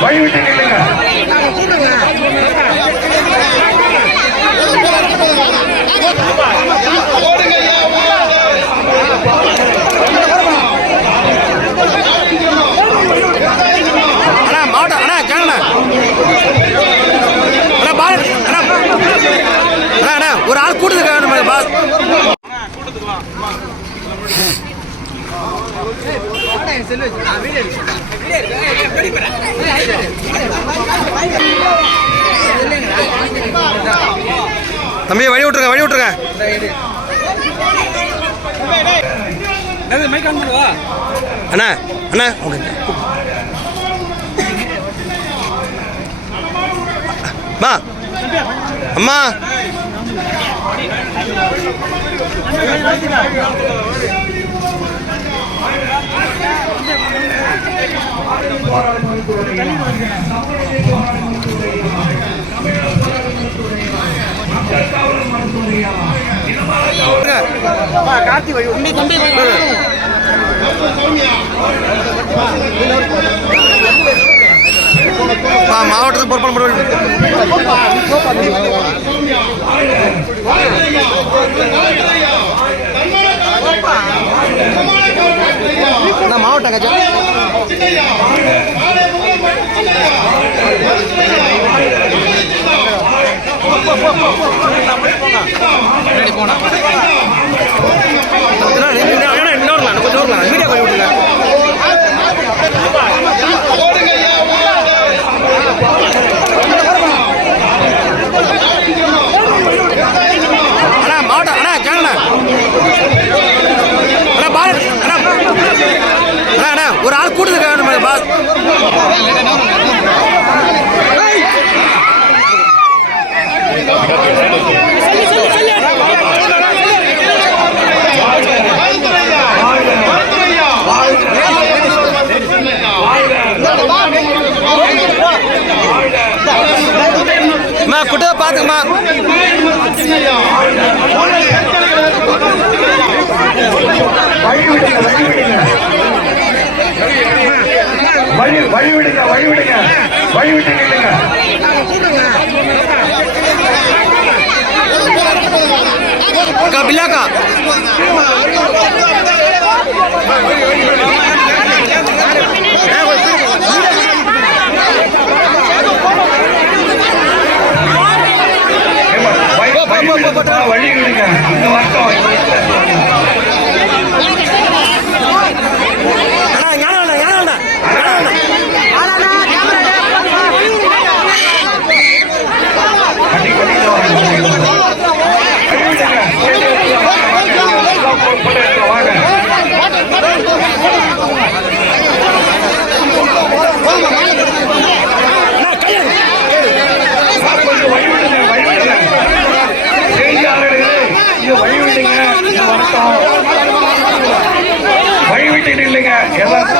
வழிவிட்டு நில்லுங்க. ஒரு ஆள் கூட்டத்துக்கு தம்பி வழி விட்டுருங்க, வழி விட்டுருங்க. அண்ணா அண்ணா மா அம்மா கார்த்தி மாவட்டத்துக்கு பொறுப்பான மாவட்டம் கஜா போனா மீடியா பண்ணி விட்டுருங்க. அண்ணா மாவட்டம் அண்ணா கேங்கண்ணா அண்ணா பால் அண்ணா அண்ணா அண்ணா ஒரு ஆள் கூட்டத்துக்கு பால் குட்டை பாத்துக்கமா வழிவிடுங்க, வழிவிடுங்க, வழிவிட்டு நில்லுங்க. அக்கா பில்லாக்கா வழி விடுங்க. இந்த வருஷம் வழிவிட்டு நில்லுங்க.